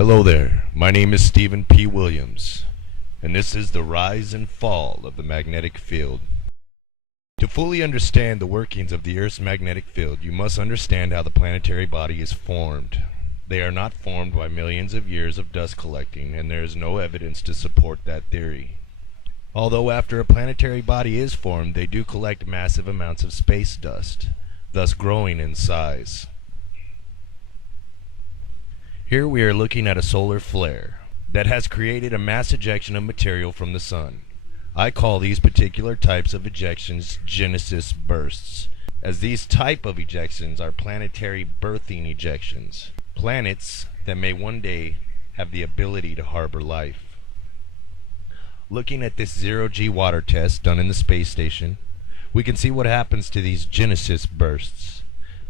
Hello there, my name is Stephen P. Williams, and this is the rise and fall of the magnetic field. To fully understand the workings of the Earth's magnetic field, you must understand how the planetary body is formed. They are not formed by millions of years of dust collecting, and there is no evidence to support that theory. Although after a planetary body is formed, they do collect massive amounts of space dust, thus growing in size. Here we are looking at a solar flare that has created a mass ejection of material from the sun. I call these particular types of ejections Genesis bursts, as these type of ejections are planetary birthing ejections, planets that may one day have the ability to harbor life. Looking at this zero-G water test done in the space station, we can see what happens to these Genesis bursts.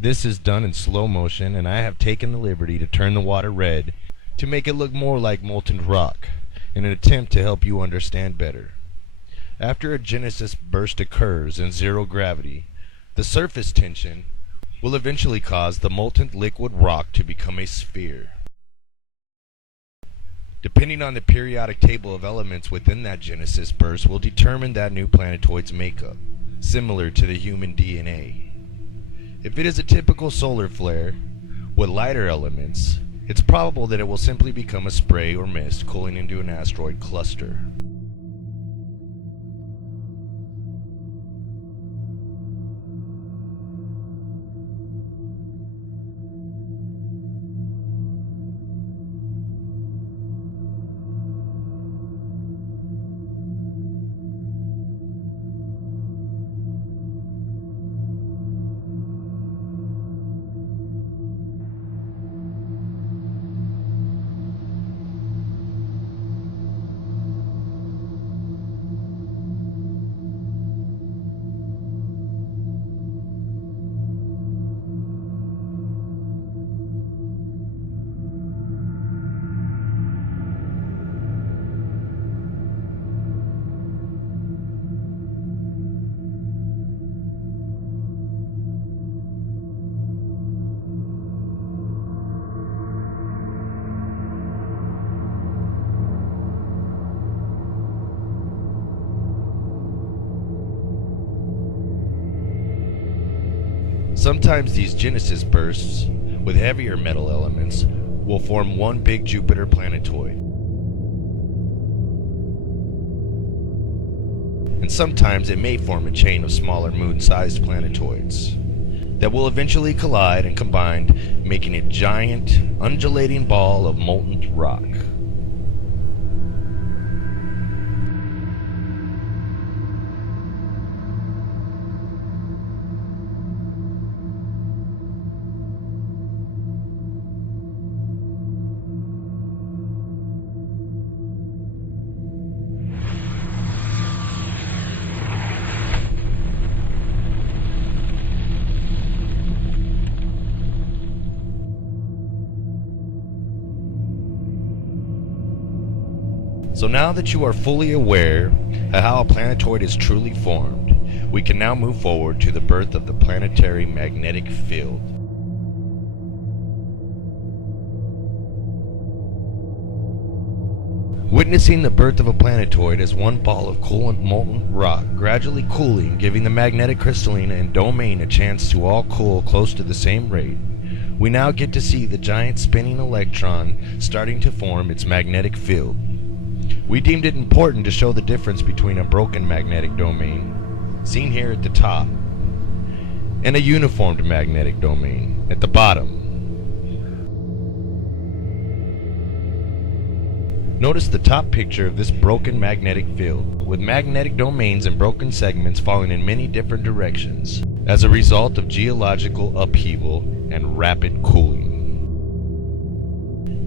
This is done in slow motion, and I have taken the liberty to turn the water red to make it look more like molten rock in an attempt to help you understand better. After a Genesis burst occurs in zero gravity, the surface tension will eventually cause the molten liquid rock to become a sphere. Depending on the periodic table of elements within that Genesis burst will determine that new planetoid's makeup, similar to the human DNA. If it is a typical solar flare with lighter elements, it's probable that it will simply become a spray or mist cooling into an asteroid cluster. Sometimes these Genesis bursts with heavier metal elements will form one big Jupiter planetoid. And sometimes it may form a chain of smaller moon-sized planetoids that will eventually collide and combine, making a giant, undulating ball of molten rock. So now that you are fully aware of how a planetoid is truly formed, we can now move forward to the birth of the planetary magnetic field. Witnessing the birth of a planetoid as one ball of coolant molten rock gradually cooling, giving the magnetic crystalline and domain a chance to all cool close to the same rate, we now get to see the giant spinning electron starting to form its magnetic field. We deemed it important to show the difference between a broken magnetic domain, seen here at the top, and a uniformed magnetic domain at the bottom. Notice the top picture of this broken magnetic field, with magnetic domains and broken segments falling in many different directions as a result of geological upheaval and rapid cooling.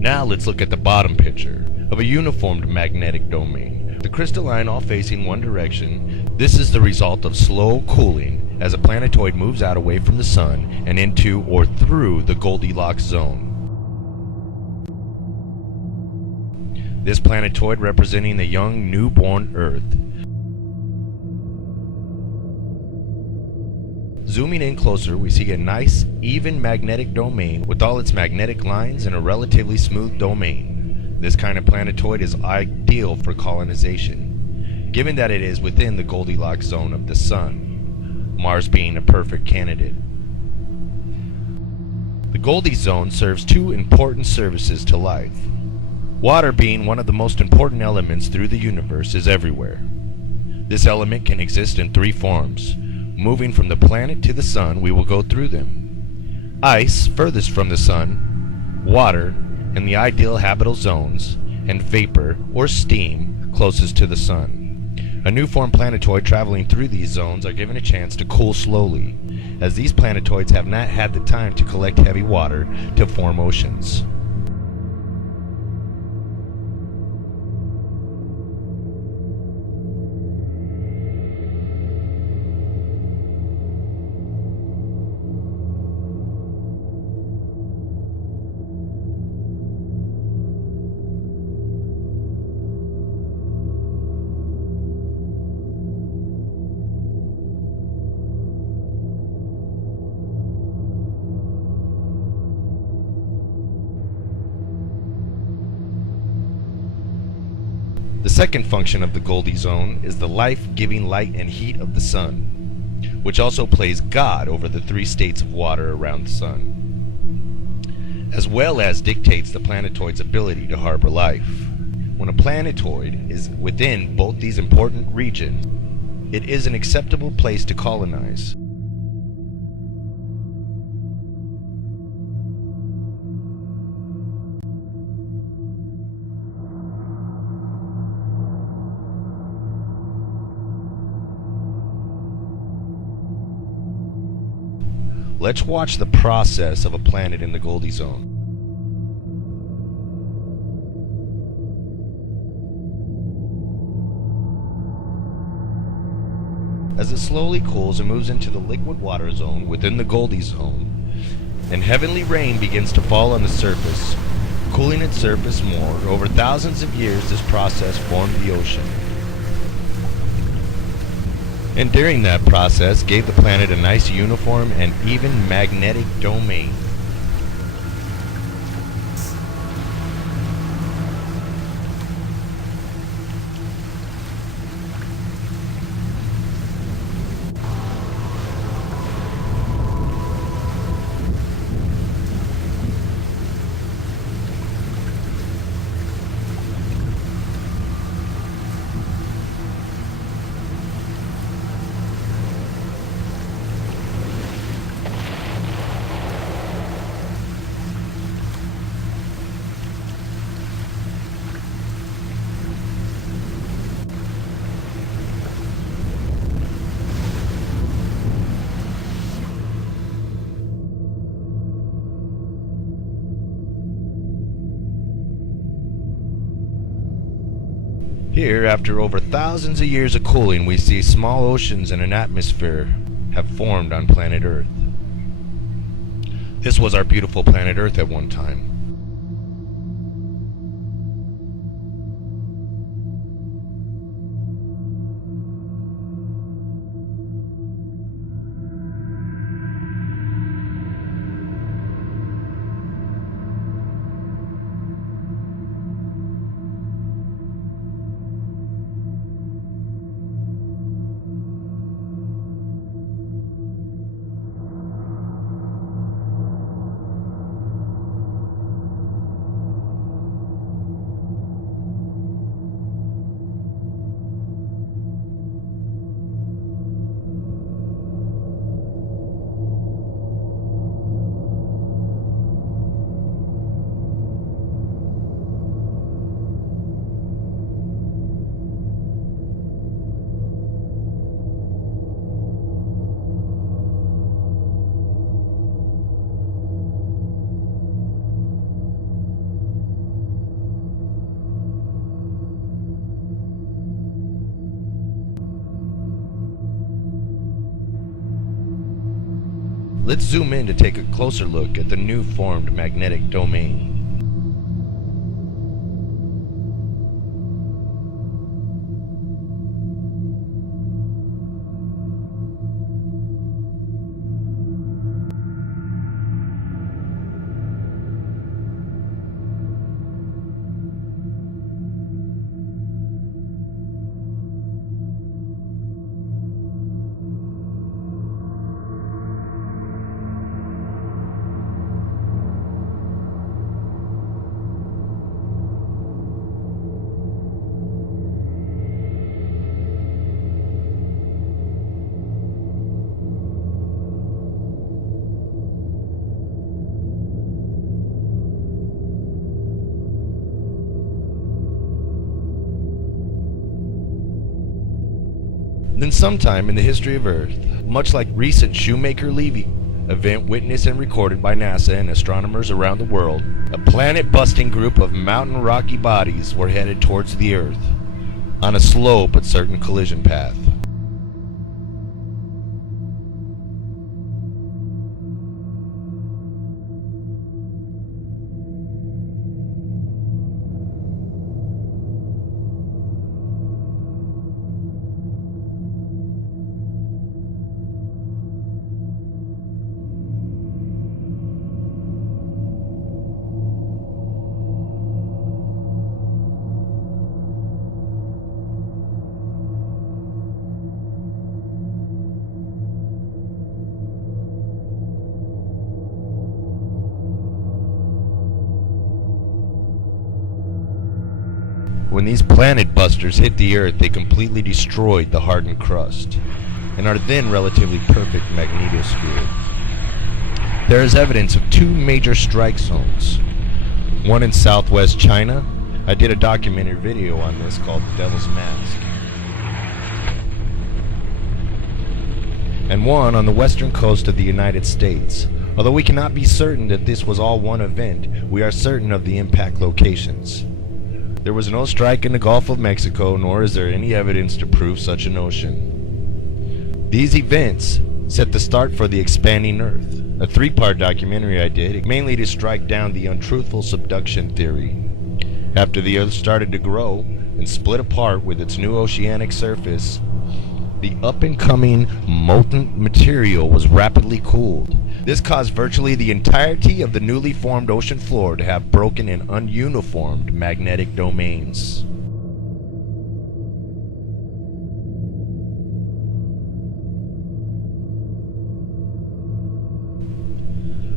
Now let's look at the bottom picture of a uniformed magnetic domain, the crystalline all facing one direction. This is the result of slow cooling as a planetoid moves out away from the sun and into or through the Goldilocks zone. This planetoid representing the young newborn Earth. Zooming in closer, we see a nice, even magnetic domain with all its magnetic lines and a relatively smooth domain. This kind of planetoid is ideal for colonization, given that it is within the Goldilocks zone of the Sun, Mars being a perfect candidate. The Goldie zone serves two important services to life. Water, being one of the most important elements through the universe, is everywhere. This element can exist in three forms. Moving from the planet to the Sun, we will go through them. Ice, furthest from the Sun, water, in the ideal habitable zones, and vapor, or steam, closest to the Sun. A new-formed planetoid traveling through these zones are given a chance to cool slowly, as these planetoids have not had the time to collect heavy water to form oceans. The second function of the Goldie zone is the life-giving light and heat of the Sun, which also plays God over the three states of water around the Sun, as well as dictates the planetoid's ability to harbor life. When a planetoid is within both these important regions, it is an acceptable place to colonize. Let's watch the process of a planet in the Goldie zone. As it slowly cools and moves into the liquid water zone within the Goldie zone, and heavenly rain begins to fall on the surface, cooling its surface more, over thousands of years this process formed the ocean. And during that process gave the planet a nice uniform and even magnetic domain. Here, after over thousands of years of cooling, we see small oceans and an atmosphere have formed on planet Earth. This was our beautiful planet Earth at one time. Let's zoom in to take a closer look at the new formed magnetic domain. Then sometime in the history of Earth, much like recent Shoemaker-Levy event witnessed and recorded by NASA and astronomers around the world, a planet-busting group of mountain rocky bodies were headed towards the Earth on a slow but certain collision path. When these planet busters hit the Earth, they completely destroyed the hardened crust, and our then relatively perfect magnetosphere. There is evidence of two major strike zones, one in southwest China. I did a documentary video on this called The Devil's Mask. And one on the western coast of the United States. Although we cannot be certain that this was all one event, we are certain of the impact locations. There was no strike in the Gulf of Mexico, nor is there any evidence to prove such a notion. These events set the start for the expanding Earth, a 3-part documentary I did, mainly to strike down the untruthful subduction theory. After the Earth started to grow and split apart with its new oceanic surface, the up-and-coming molten material was rapidly cooled. This caused virtually the entirety of the newly formed ocean floor to have broken and ununiformed magnetic domains.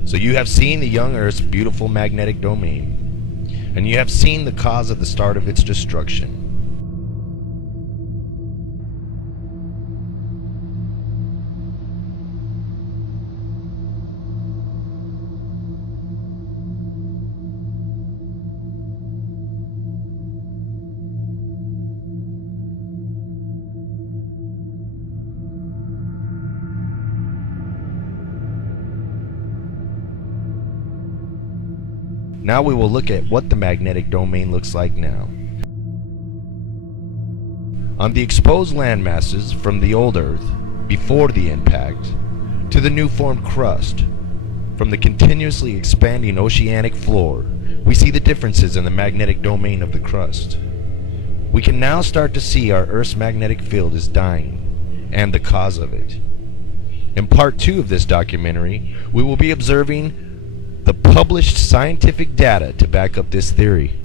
So you have seen the young Earth's beautiful magnetic domain, and you have seen the cause of the start of its destruction. Now we will look at what the magnetic domain looks like now. On the exposed landmasses from the old Earth, before the impact, to the new formed crust, from the continuously expanding oceanic floor, we see the differences in the magnetic domain of the crust. We can now start to see our Earth's magnetic field is dying, and the cause of it. In part 2 of this documentary, we will be observing the published scientific data to back up this theory.